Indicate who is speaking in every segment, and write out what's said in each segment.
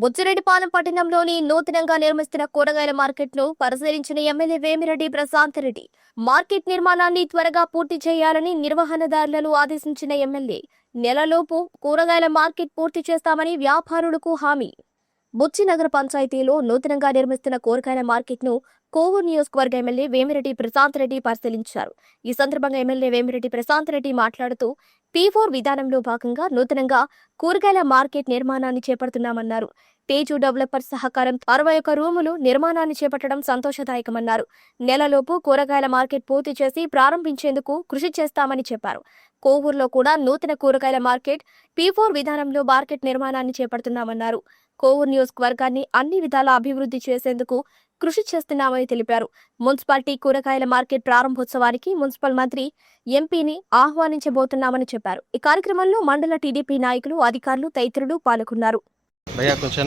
Speaker 1: బుచ్చిరెడ్డిపాలెం పట్టణంలోని నూతనంగా నిర్మిస్తున్న కూరగాయల మార్కెట్ను పరిశీలించిన ఎమ్మెల్యే వేమిరెడ్డి ప్రశాంత్ రెడ్డి. మార్కెట్ నిర్మాణాన్ని త్వరగా పూర్తి చేయాలని నిర్వహణదారులను ఆదేశించిన ఎమ్మెల్యే నెలలోపు కూరగాయల మార్కెట్ పూర్తి చేస్తామని వ్యాపారులకు హామీ. బుచ్చి నగర పంచాయతీలో నూతనంగా నిర్మిస్తున్న కూరగాయల మార్కెట్ను కోవూరు నియోజకవర్గ ఎమ్మెల్యే వేమిరెడ్డి ప్రశాంత్ రెడ్డి పరిశీలించారు. ఈ సందర్భంగా ఎమ్మెల్యే వేమిరెడ్డి ప్రశాంత్ రెడ్డి మాట్లాడుతూ పీ ఫోర్ విధానంలో భాగంగా నూతనంగా కూరగాయల మార్కెట్ నిర్మాణాన్ని చేపడుతున్నామన్నారు. తేజు డెవలపర్స్ సహకారం అరవై ఒక్క రూములు నిర్మాణాన్ని చేపట్టడం సంతోషదాయకమన్నారు. నెలలోపు కూరగాయల మార్కెట్ పూర్తి చేసి ప్రారంభించేందుకు కృషి చేస్తామని చెప్పారు. కోవూరులో కూడా నూతన కూరగాయల మార్కెట్ పీ ఫోర్ విధానంలో మార్కెట్ నిర్మాణాన్ని చేపడుతున్నామన్నారు. కోవూరు నియోజకవర్గాన్ని అన్ని విధాలా అభివృద్ధి చేసేందుకు కృషి చేస్తున్నామని తెలిపారు. మున్సిపాలిటీ కూరగాయల మార్కెట్ ప్రారంభోత్సవానికి మున్సిపల్ మంత్రి ఎంపీని ఆహ్వానించబోతున్నామని చెప్పారు. ఈ కార్యక్రమంలో మండల టీడీపీ నాయకులు అధికారులు తదితరులు పాల్గొన్నారు.
Speaker 2: భయ్యా కొంచెం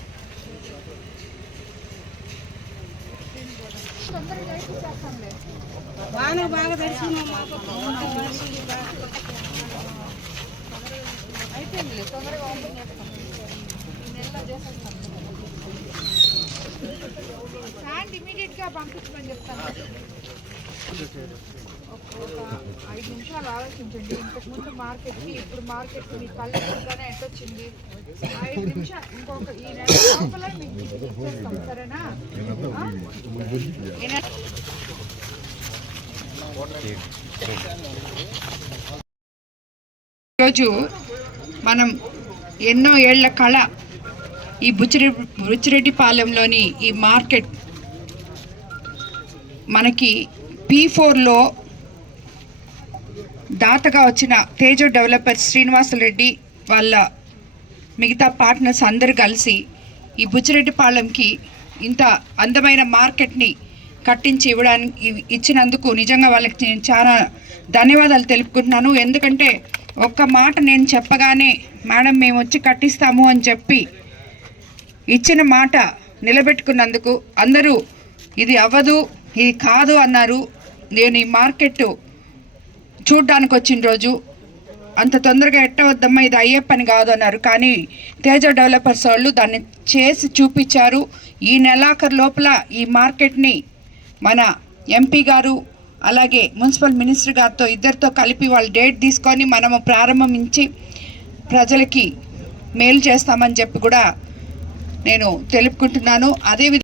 Speaker 3: బాగా బాగా దర్శనం అయిపోయింది తొందరగా శాండ్ ఇమీడియట్గా పంపించమని చెప్తాను. ఒక ఐదు నిమిషాలు ఆలోచించండి. ఇంతకు ముందు మార్కెట్కి ఇప్పుడు మార్కెట్ మీ కళ్ళు ఎదురుగానే ఎంత వచ్చింది ఐదు నిమిషాలు ఇంకొక ఈ నెల లోపల మీకు ఈరోజు మనం ఎన్నో ఏళ్ళ కళ ఈ బుచ్చిరె బుచ్చిరెడ్డిపాలెంలోని ఈ మార్కెట్ మనకి పీ ఫోర్లో దాతగా వచ్చిన తేజో డెవలపర్ శ్రీనివాసరెడ్డి వాళ్ళ మిగతా పార్ట్నర్స్ అందరూ కలిసి ఈ బుచ్చిరెడ్డిపాలెంకి ఇంత అందమైన మార్కెట్ని కట్టించి ఇవ్వడానికి ఇచ్చినందుకు నిజంగా వాళ్ళకి నేను చాలా ధన్యవాదాలు తెలుపుకుంటున్నాను. ఎందుకంటే ఒక్క మాట నేను చెప్పగానే మేడం మేము వచ్చి కట్టిస్తాము అని చెప్పి ఇచ్చిన మాట నిలబెట్టుకున్నందుకు అందరూ ఇది అవ్వదు ఇది కాదు అన్నారు. నేను ఈ మార్కెట్ చూడ్డానికి వచ్చిన రోజు అంత తొందరగా ఎట్టవద్దమ్మా ఇది అయ్యే పని కాదు అన్నారు కానీ తేజ డెవలపర్స్ వాళ్ళు దాన్ని చేసి చూపించారు. ఈ నెలాఖరు లోపల ఈ మార్కెట్ని మన ఎంపీ గారు అలాగే మున్సిపల్ మినిస్టర్ గారితో ఇద్దరితో కలిపి వాళ్ళు డేట్ తీసుకొని మనము ప్రారంభించి ప్రజలకి మేలు చేస్తామని చెప్పి కూడా నేను తెలుపుకుంటున్నాను. అదేవిధంగా